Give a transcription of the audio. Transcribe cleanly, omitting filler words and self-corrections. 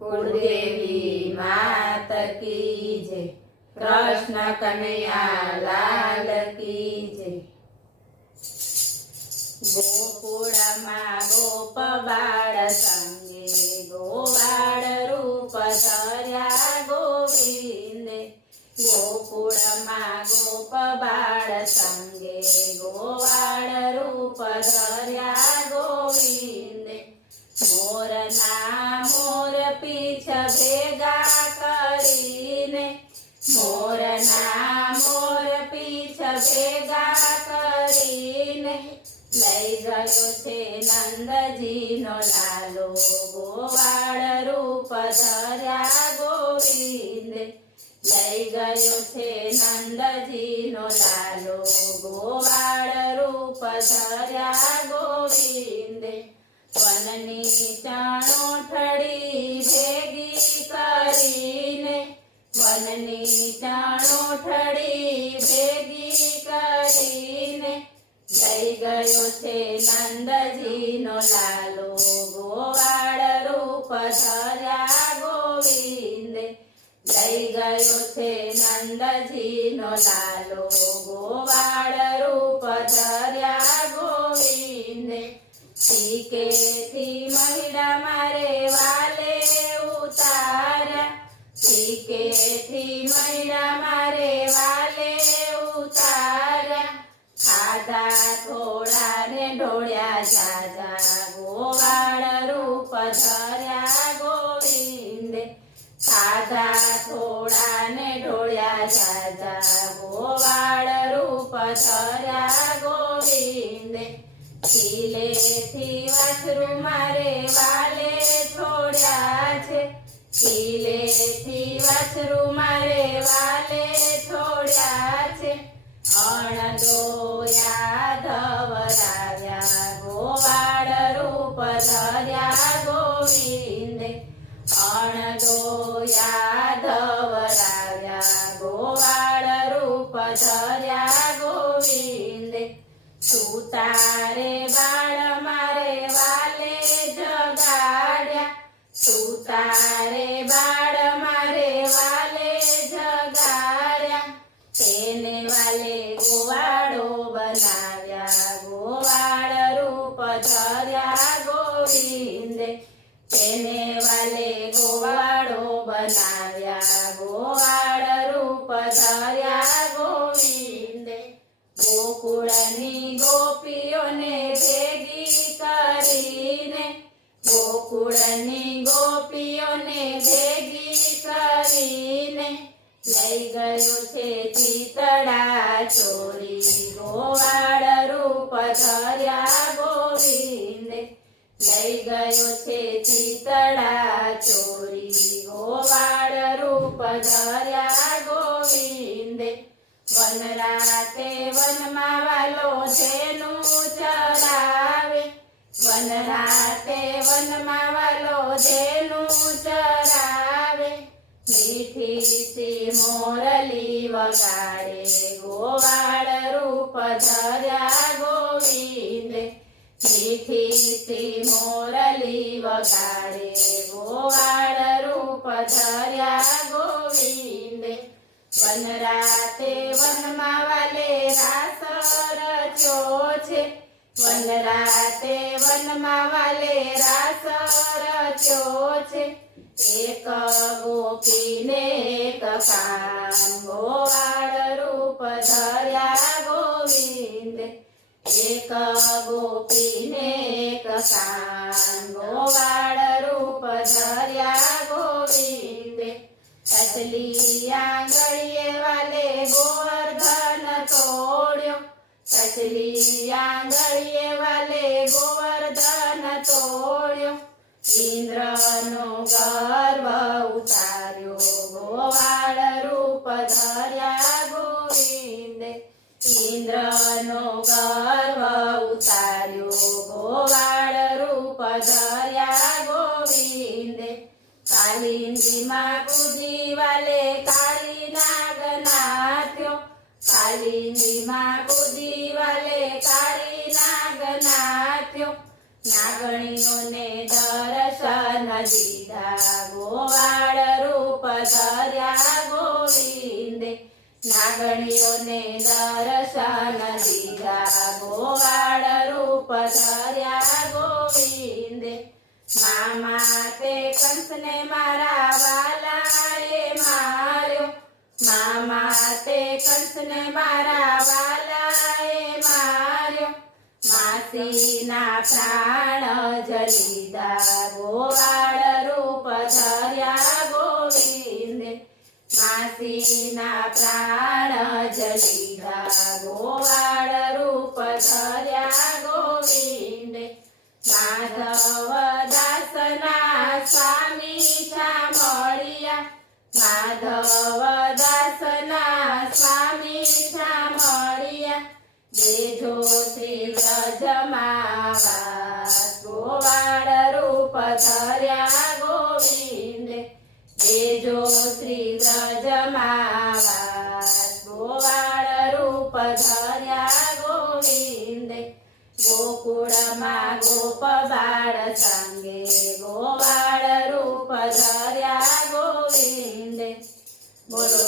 कुलदेवी मात की जय। कृष्ण कन्हैया लाल की जय। गोकुळમાં गोप बाळ संगे गोवाळ रूप धर्या गोविंदे। गोकुळમાં गोप बाळ संगे गोवाळ रूप धर्या गोविंदे। मोरना मोर पीछ भेगा करीने। मोरना मोर पीछ भेगा करीने લઈ ગયો છે નંદજીનો લાલો ગોવાળ રૂપ ધર્યા ગોવિંદે। લઈ ગયો છે નંદજીનો લાલો ગોવાળ રૂપ ધર્યા ગોવિંદે। વનની ચણોઠડી ભેગી કરીને। વનની ચણોઠડી ભેગી કરીને લઈ ગયો છે નંદજીનો લાલો ગોવાળ રૂપ ધર્યા ગોવિંદે। લઈ ગયો છે નંદજીનો લાલો ગોવાળ રૂપ ધર્યા ગોવિંદે। શીકેથી મહિડા મારે વાલે ઉતાર્યા। શીકેથી મહિડા મારે વાલે ઉતાર્યા। ખાધા થોડા ને ઢોળ્યા જાજા ગોવાળ રૂપ ધર્યા ગોવિંદે। ખાધા થોડા ને ઢોળ્યા જાજા ગોવાળ રૂપ ધર્યા ગોવિંદે। ખીલેથી વાછરું મારે વાલે છોડ્યા છે। ખીલેથી વાછરું મારે વાલે છોડ્યા છે। અણદોયા ધવરાવ્યા ગોવાળ રૂપ ધર્યા ગોવિંદે। અણદોયા ધવરાવ્યા ગોવાળ રૂપ ધર્યા ગોવિંદે। સુતારે બાળ મારે વાલે જગાડ્યા। સુતારે બાળ મારે વાલે જગાડ્યા। તેને વાલે ગોવાળો બનાવ્યા ગોવાળ રૂપ ધર્યા ગોવિંદે। તેને વાલે ગોવાળો બનાવ્યા ગોવાળ રૂપ ધર્યા ગોવિંદે। ગોકુળની ગોપીઓને ભેગી કરીને। ગોકુળની ગોપીઓને ભેગી કરીને લઈ ગયો છે ચિતડા ચોરી ગોવાળ રૂપ ધર્યા ગોવિંદે। લઈ ગયો છે ચિતડા ચોરી ગોવાળ રૂપ ધર્યા ગોવિંદે। વન રાતે વનમાં વાલો જેનું ચરાવે। વન રાતે વનમાં વાલો જેનું ચરાવે। મીઠી સી મોરલી વગાડે ગોવાળ રૂપ ધર્યા ગોવિંદે। મીઠી સી મોરલી વગાડે ગોવાળ રૂપ ધર્યા ગોવિંદે। વન રાતે વનમાં વાલે રાસ રચ્યો છે। વન રાતે વનમાં વાલે રાસ રચ્યો છે। એક ગોપીને એક કાન ગોવાળ રૂપ ધર્યા ગોવિંદે। એક ગોપીને એક કાન ગોવાળ રૂપ ધર્યા ગોવિંદે। સચલી આંગળીએ વાલે ગોવર્ધન તોડ્યો। સચલી આંગળીએ વાલે ગોવર્ધન તોડ્યો। ઇન્દ્રનો ગર્વ ઉતાર્યો ગોવાળ રૂપ ધર્યા ગોવિંદે। ઇન્દ્રનો ગર્વ ઉતાર્યો ગોવાળ રૂપ ધર્યા ગોવિંદે। કાલિંદીમાં કૂદી વાલે કાળી નાગ નાથ્યો। કાલિંદીમાં કૂદી વાલે કાળી નાગ નાથ્યો। નાગણીઓને દર્શન દીધા ગોવાળ રૂપ ધર્યા ગોવિંદે નાગણીઓને દર્શન દીધા ગોવાળ રૂપ ધર્યા ગોવિંદે મામા તે કંસને મારા વાલાએ માર્યો મામા તે કંસને મારા વાલાએ માર્યો માસીના પ્રાણ જલીધા ગોવાળ રૂપ ધર્યા ગોવિંદે માસીના પ્રાણ જલીધા ગોવાળ રૂપ ધર્યા ગોવિંદે માધવ દાસના સ્વામી સાંભળ્યા માધવ દાસના સ્વામી સાંભળ્યા દેજો શ્રી વ્રજમાં વાસ ગોવાળ રૂપ ધર્યા ગોવિંદે દેજો શ્રી વ્રજમાં વાસ ગોવાળ રૂપ ધર્યા ગોવિંદે ગોકુળમાં ગોપ બાળ સંગે ગોવાળ રૂપ ધર્યા ગોવિંદે બોલો